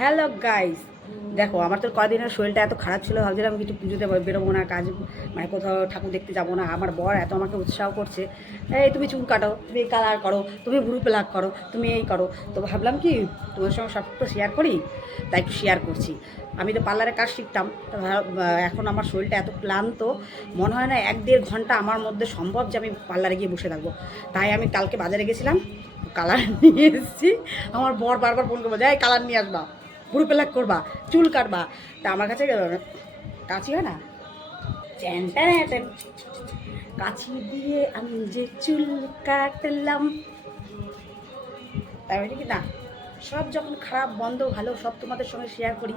Hello guys দেখো, আমার তো কদিনের শরীরটা এত খারাপ ছিল, ভাবছিলাম কিছু পুজোতে বেরোবো না, কাজ মানে কোথাও ঠাকুর দেখতে যাব না। আমার বর এত আমাকে উৎসাহ করছে, এই, তুমি চুল কাটো, তুমি এই কালার করো, তুমি ভুরু প্লাক করো, তুমি এই করো। তো ভাবলাম কি, তোমার সঙ্গে সব তো শেয়ার করি তাই একটু শেয়ার করছি। আমি তো পার্লারে কাজ শিখতাম এখন আমার শরীরটা এত ক্লান্ত, মনে হয় না এক দেড় ঘণ্টা আমার মধ্যে সম্ভব যে আমি পার্লারে গিয়ে বসে থাকব। তাই আমি কালকে বাজারে গেছিলাম কালার নিয়ে এসেছি। আমার বর বারবার ফোন করব যাই কালার নিয়ে আসবা। পুরো প্লাক করবা, চুল কাটবা। তা আমার কাছে কাছি হয় না। কাছি দিয়ে আমি যে চুল কাটলাম। তাই বলি কি না? সব যখন খারাপ, বন্ধ, ভালো, সব তোমাদের সঙ্গে শেয়ার করি.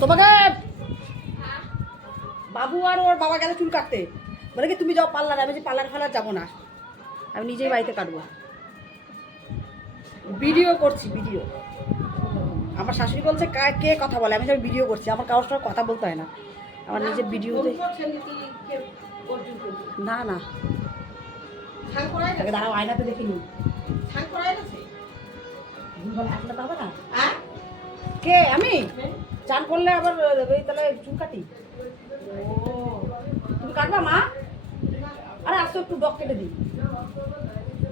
তোমাকে বাবু আর ওর বাবা গেলে চুল কাটতে। বলে কি তুমি যাও পার্লার আমি যে পার্লার ফার্লার যাব না। আমি নিজেই বাড়িতে কাটবো। ভিডিও করছি ভিডিও। আমার শাশুড়ি বলছে কা- কে কথা বলে? আমি যে ভিডিও করছি আমার কারোর সঙ্গে কথা বলতে হয় না। আমার নিজের ভিডিওতে না না। দাঁড়াও আয়নাতে দেখিনি কে আমি? চান করলে আবার ওই তাহলে চুল কাটি। তুমি কাটবা মা? আরে আসো একটু ডক কেটে দিই।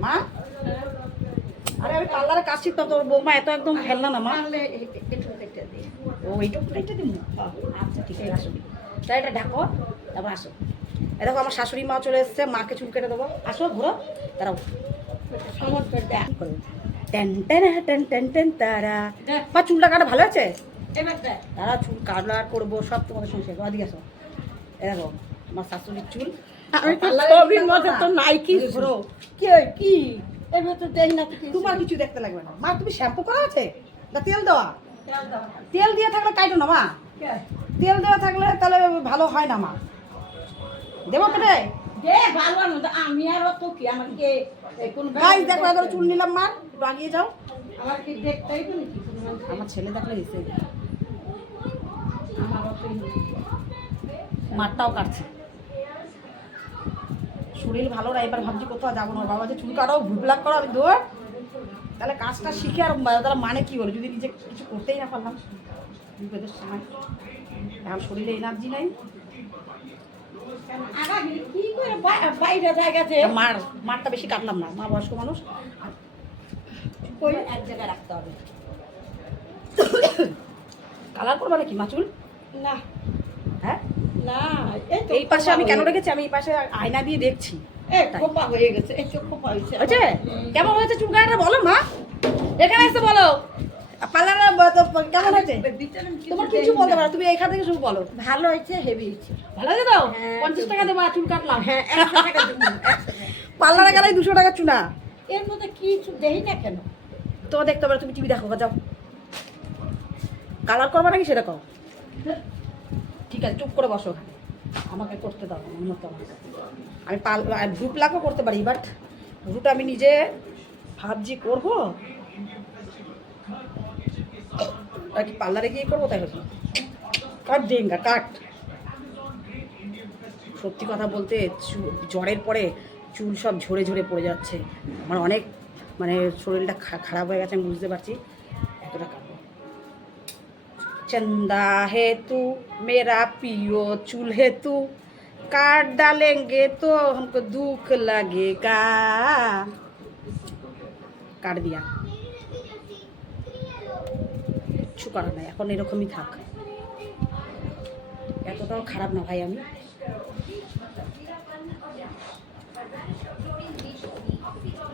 মা? আরে আমি পার্লারে কাজ শিখতাম তোর বৌমা এত একদম ফেলনা না মা? ও এইটুকু কেটে দিন আচ্ছা ঠিক আছে আসো তাই এটা ঢাকো তারপর আসো। এ দেখো আমার শাশুড়ি মা চলে এসছে মাকে চুল কেটে দেবো। আসো ঘুরো তারাও ten ten ten ten ten তারা। মা চুলটা কাটা ভালো আছে? তারা চুল কালার করব সব তোমাদের শেখো দিকে আসো। এ দেখো আমার শাশুড়ির চুল আমি তো পার্লারে ছবির মধ্যে তো নাই কিছু। ঘুরো কি কি? দেখ না তোমার কিছু দেখতে লাগবে না। মা তুমি শ্যাম্পু করা আছে? না তেল দেওয়া? তেল দিয়ে থাকলে কাটো না মা? তেল দেওয়া থাকলে তাহলে ভালো হয় না মা। দেবো কেটে? ভালো আমি আর অত কি? আমাকে গাই দেখো এবার চুল নিলাম মার একটু আগিয়ে যাও। আমার কি দেখতেই তো নাকি? আমার ছেলে দেখলে এসে মারটাও কাটছে। শরীর ভালো না এবার ভাবছি কোথাও যাব না। বাবা যে চুল কাটাও ভুবলাক করো আমি দৌড় তাহলে কাজটা শিখে আর তাহলে মানে কি হলো যদি নিজে কিছু করতেই না পারলাম বিপদের সময়। এখন শরীরে এনার্জি নাই। বাইরে জায়গাতে মার মারটা বেশি কাটলাম না মা বয়স্ক মানুষ। এক জায়গায় রাখতে হবে। কালার করবা নাকি মাচুল না। না এই এই পাশে আমি কেন রেখেছি? আমি এই পাশে আয়না দিয়ে দেখছি। এই খোপা হয়ে গেছে এই খোপা হয়েছে। হয়েছে? কেমন হয়েছে বলো মা। এখানে এসে বলো। পার্লারে কেমন হয়েছে? তোমার কিছু কিছু বলতে পারো তুমি এখান থেকে শুরু বলো। ভালো হয়েছে হেভি হয়েছে। ভালো হয়েছে তো? হ্যাঁ, পঞ্চাশ টাকা দেবো চুল কাটলাম। হ্যাঁ একশো টাকা। পার্লারে গেলে দুশো টাকা চুনা। এর মধ্যে কিছু দেই না কেন? তো দেখতে পারো তুমি টিভি দেখো যাও। কালার করবা নাকি সেটা কও? ঠিক আছে, চুপ করে বসো আমাকে করতে দাও আমাকে। আমি পাল গ্রুপ লাগও করতে পারি বাট গ্রুপটা আমি নিজে ভাবছি করব। আর কি পার্লারে গিয়ে করব তাই হচ্ছে কাট ডেঙ্গা কাট। সত্যি কথা বলতে জ্বরের পরে চুল সব ঝরে ঝরে পড়ে যাচ্ছে। আমার অনেক মানে শরীরটা খারাপ হয়ে গেছে, আমি বুঝতে পারছি। चंदा है तू मेरा पियो चूल है तू काट डालेंगे तो हमको दुख लगेगा কাট দিয়া কিচ্ছু করার নাই এখন এরকমই থাক এতটাও খারাপ না ভাই আমি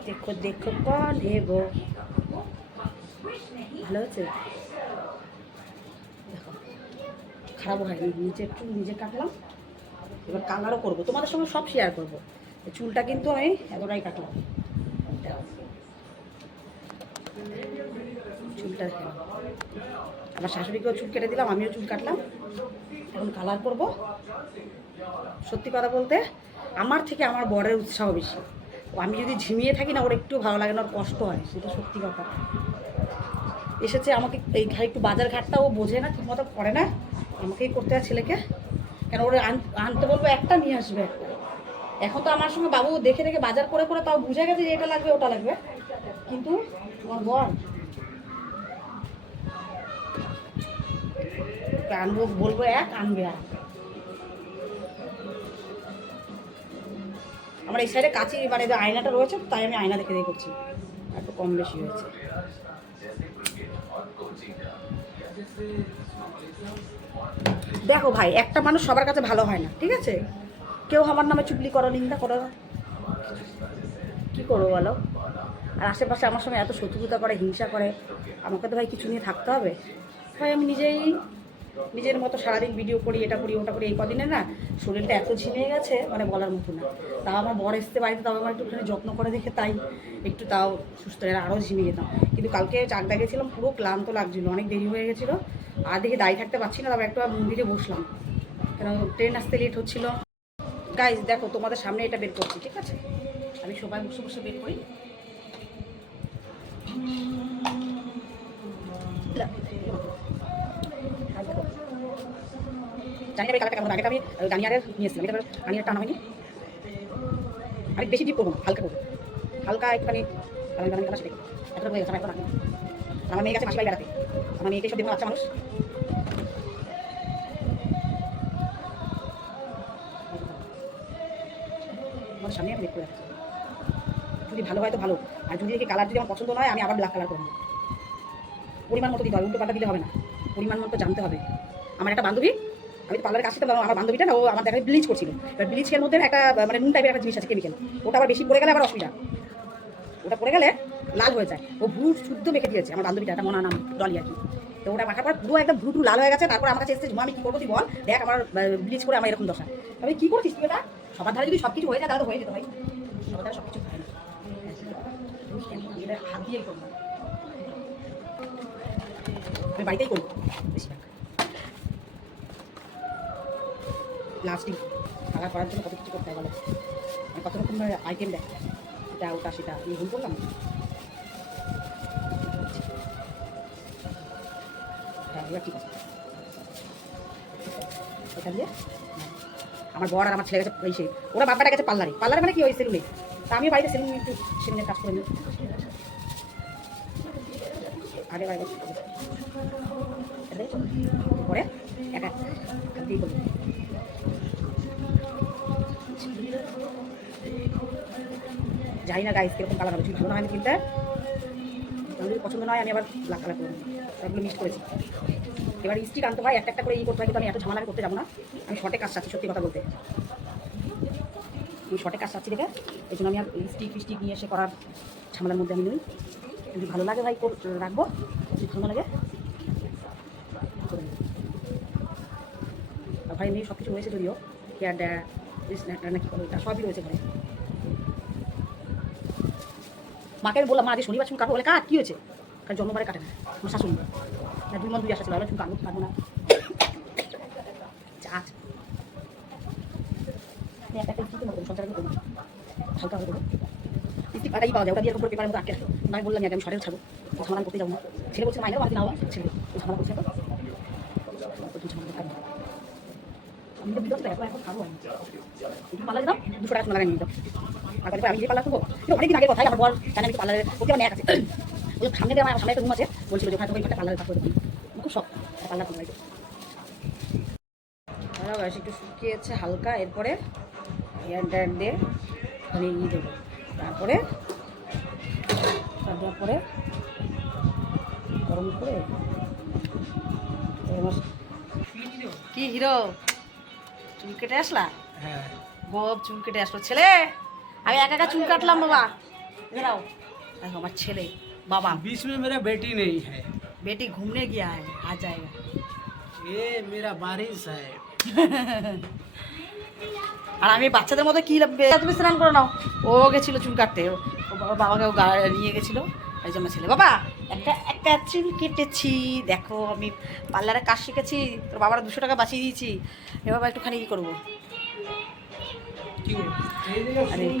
দেখো দেখো কন হেবো ভালো হচ্ছে দেখো খারাপ হয়নি নিচে একটু নিজে কাটলাম। এবার কালারও করব। তোমাদের সঙ্গে সব শেয়ার করব। চুলটা কিন্তু আমি এতটাই কাটলাম। চুলটা আমার শাশুড়িকেও চুল কেটে দিলাম, আমিও চুল কাটলাম। এখন কালার করব। সত্যি কথা বলতে, আমার থেকে আমার বরের উৎসাহ বেশি। আমি যদি ঝিমিয়ে থাকি না, ওর একটু ভালো লাগে না, ওর কষ্ট হয়, সেটা সত্যি কথা। এসেছে আমাকে এই একটু বাজার ঘাটটা ও বোঝে না, ঠিকমতো করে না। আমাকেই করতে হয় ছেলেকে। কেন ওরা আন- আনতে বলব, একটা নিয়ে আসবে এখন তো আমার সঙ্গে বাবু দেখে দেখে বাজার করে করে তাও বুঝে গেছে যে এটা লাগবে, ওটা লাগবে। কিন্তু বর ওকে আনব বলব এক, আনবে এক আমার এই সাইডে কাছে মানে আয়নাটা রয়েছে, তাই আমি আয়না দেখে দেখে করছি। একটু কম বেশি হয়েছে। দেখো ভাই, একটা মানুষ সবার কাছে ভালো হয় না, ঠিক আছে? কেউ আমার নামে চুপলি করো, নিন্দা করো কি করব বলো? আর আশেপাশে আমার সঙ্গে এত শত্রুতা করে, হিংসা করে, আমাকে তো ভাই কিছু নিয়ে থাকতে হবে? ভাই, আমি নিজেই নিজের মতো সারাদিন ভিডিও করি, এটা করি, ওটা করি, এই কদিনে না শরীরটা এত ঝিমিয়ে গেছে মানে বলার মতো না। তাও আমার বর এসতে বাড়িতে, তাও আমার একটুখানি যত্ন করে দেখে তাই একটু তাও সুস্থ এরা আরও ঝিমিয়ে যেতাম। কিন্তু কালকে চাকদা গেছিলাম, পুরো ক্লান্ত লাগছিল, অনেক দেরি হয়ে গেছিল। আর দেখে দাঁড়িয়ে থাকতে পারছি না, তারপর একটা মন্দিরে বসলাম। কেন ট্রেন আসতে লেট হচ্ছিল। গাইজ দেখো, তোমাদের সামনে এটা বের করছি, ঠিক আছে? আমি সবাই বসে বসে বের করি। জানি না কালারটা কেমন আগেটা আমি গানিয়ারের নিয়েছিলাম, এটা গানিয়ার টানা হয়নি। আমি বেশি ডিপ করব, হালকা করব। হালকা একটুখানি বানানি বানানি কালার সেটাই। এতটা হয়ে গেছে এখন আমার মেয়ে গেছে মাসি বাড়ি বেড়াতে। আমার মেয়েকে সব দিন বাচ্চা মানুষ। আমার সামনে আমি দেখতে যাচ্ছি। যদি ভালো হয় তো ভালো। আর যদি কালার যদি আমার পছন্দ নয়, আমি আবার ব্ল্যাক কালার করব পরিমাণ মতো দিতে হবে, উল্টো পাল্টা দিলে হবে না। পরিমাণ মতো জানতে হবে। আমার একটা বান্ধবী, আমি তো পার্লারের কাছে আমার বান্ধবীটা না, ও আমার দেখা ব্লিচ করছিল। এবার ব্লিচের মধ্যে একটা মানে নুন টাইপের একটা জিনিস আছে কেমিক্যাল ওটা আবার বেশি পড়ে গেলে আবার অসুবিধা। ওটা পড়ে গেলে লাল হয়ে যায়। ও ভ্রু শুদ্ধ মেখে দিয়েছে, আমার বান্ধবীটা একটা মনা নাম ডলি আর কি। তো ওটা মাখার পর পুরো একদম ভ্রু টু লাল হয়ে গেছে, তারপর আমার কাছে এসেছে আমি কী করব বল, দেখ আমার ব্লিচ করে আমার এরকম দশা। আমি, কী করছিস তুই এটা? সবার ধারে যদি সব কিছু হয়ে যায়, তাহলে হয়ে যেত ভাই। সবার ধারে সব কিছু হয় না। হাত দিয়েই করব আমি বাড়িতেই করি বেশিরভাগ লাস্টিং কালার করার জন্য কত কিছু করতে হয় বলো? মানে কত রকম আইটেম দেয়? এটা, ওটা, সেটা, আমি ভুল করলাম? হ্যাঁ ঠিক আছে। এটা দিয়ে আমার বর আর আমার ছেলে গেছে ওরা বাবাটা গেছে পার্লারে। পার্লারে মানে কি ওই সেলুনে? তা আমি বাড়িতে সেলুন একটু সেলুনের কাজ করে নিই। আগে বাইরে পরে একা হাত দিয়ে করব জানি না গাইস কীরকম কালার হবে ভালো হয় আমি কিনতে পছন্দ নয় আমি আবার ব্ল্যাক কালার করব সবগুলো মিক্স করেছি এবার স্টিক আনতে হয়, একটা একটা করে ই করতে হয়, কিন্তু আমি এত ঝামেলা করতে যাব না। আমি শর্টে কাজ চাচ্ছি, সত্যি কথা বলতে। আমি শর্টে কাজ চাচ্ছি দেখে, এই জন্য আমি আর স্টিক ফিস্টিক নিয়ে এসে করার ঝামেলার মধ্যে আমি নই। যদি ভালো লাগে ভাই রাখব যদি ভালো লাগে ভাই মেয়ে সব কিছু হয়েছে যদিও নাকি সবই রয়েছে ঘরে মাকে বললাম মা আজকে শনিবার চুল কাটবো বলে কাট কী হয়েছে কারণ জন্মবারে কাটে না আমার শাশুড়ি না দুই মন দুই আসা ছিল চুল কাটবো কাটবো না একটা একটা করব হালকা হয়ে দেবো কাটাই পাওয়া যায়, ওটা দিয়ে পেপারের মতো আটকে না আমি বললাম আমি শর্টেও ছাড়বো। ঝামেলা করতে যাব না। ছেলে বলছে, মাইনেও আমি নাও ছেলে ঝামেলা করছে না। আমি আমি। নিয়ে আমি অনেকদিন আগে আমি ওকে আমার যে খুব শখ, একটু শুকিয়েছে হালকা, এরপরে হেয়ার ড্রায়ার দিয়ে মানে ই দেবো। তারপরে তারপরে গরম করে এবার কি হিরো চুল কেটে আসলা হ্যাঁ গব চুল কেটে আসলো ছেলে আমি একা একা চুল কাটলাম বাবা দাও দেখো আমার ছেলে बाबा बीच में मेरा बेटी नहीं है बेटी घूमने गया है आ जाएगा ये मेरा बारिश है আর আমি বাচ্চাদের মতো কি লাগবে তুমি স্নান করে নাও। ও গেছিল চুল কাটতে। ওর বাবাকে ও গা- নিয়ে গেছিল। এই জন্য ছেলে। বাবা একটা একটা চুল কেটেছি। দেখো আমি পার্লারে কাজ শিখেছি। তোর বাবারা দুশো টাকা বাঁচিয়ে দিয়েছি। এ বাবা একটুখানি ই করব। আরে।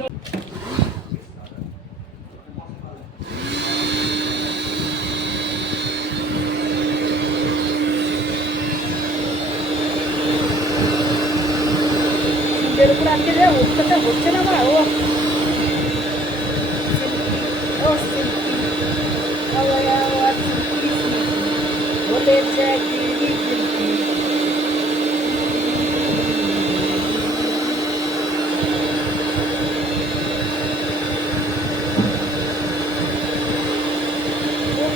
চুলের উপরে আজকে যে উঠতে হচ্ছে না আমার, ও বলেছে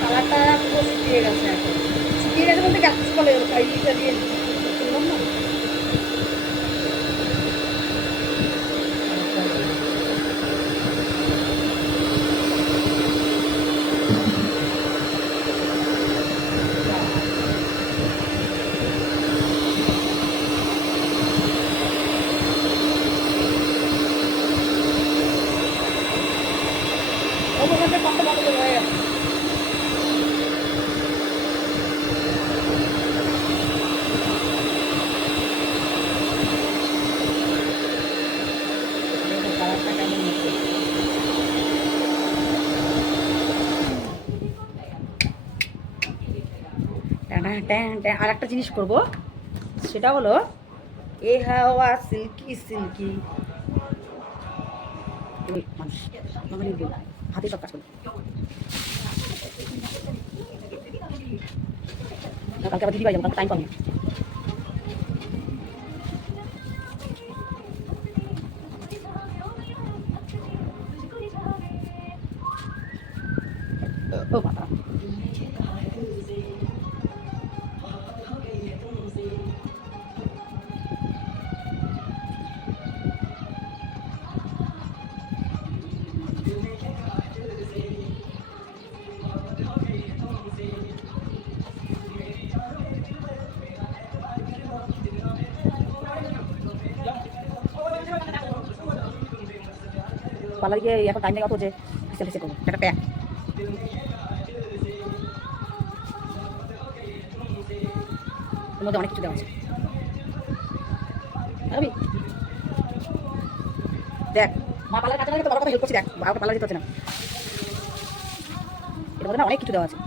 কালারটা পুরো শুকিয়ে গেছে এখন। শুকিয়ে গেছে বলতে গাছ বলে ইটা দিয়ে শুনলাম না ট্যান। আর একটা জিনিস করব। সেটা হলো এ হাওয়া সিল্কি সিল্কি। ওই মানুষ আমাকে নিয়ে গেল। হাতে সব কাজ করবে না, কালকে আবার দিদি বাড়ি যাব পার্লার গিয়ে এখন টাইম অত যে ফেসে ফেসে করব। একটা প্যাক এর মধ্যে অনেক কিছু দেওয়া আছে। রবি দেখ, মা পার্লার কাছে লাগে কথা হেল্প করছি, দেখ বাবা পার্লার যেতে হচ্ছে না। এর মধ্যে অনেক কিছু দেওয়া আছে।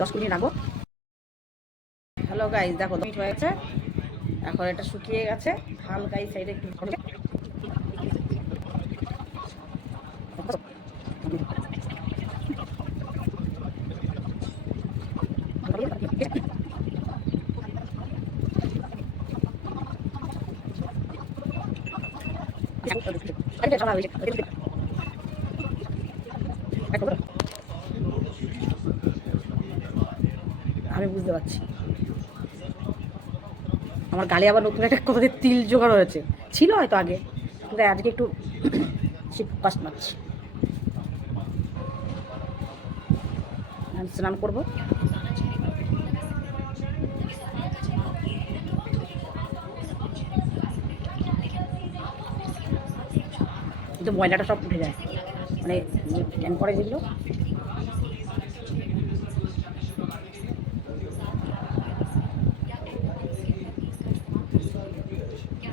দশ কুড়ি রাখব হ্যালো গাইজ দেখো মিট হয়ে গেছে। এখন এটা শুকিয়ে গেছে। হালকা এই সাইডে একটু ধরবে। আমি বুঝতে পারছি আমার গালে আবার নতুন একটা কোথাও তিল জোগাড় হয়েছে। ছিল হয়তো আগে, কিন্তু আজকে একটু পাস মারছি স্নান করব। কিন্তু ময়লাটা সব উঠে যায়। মানে স্ক্যান করে যেগুলো।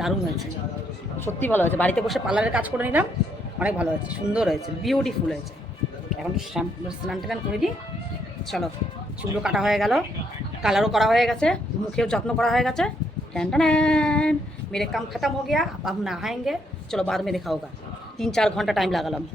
দারুণ হয়েছে সত্যি ভালো হয়েছে বাড়িতে বসে পার্লারের কাজ করে নিলাম অনেক ভালো হয়েছে সুন্দর হয়েছে বিউটিফুল হয়েছে এখন একটু শ্যাম্পু স্নান টান করে দিই চলো চুলও কাটা হয়ে গেল কালারও করা হয়ে গেছে মুখেও যত্ন করা হয়ে গেছে टैन टैन मेरे काम खत्म हो गया अब हम नहाएंगे चलो बाद में दिखाओगा तीन चार घंटा टाइम लगालाम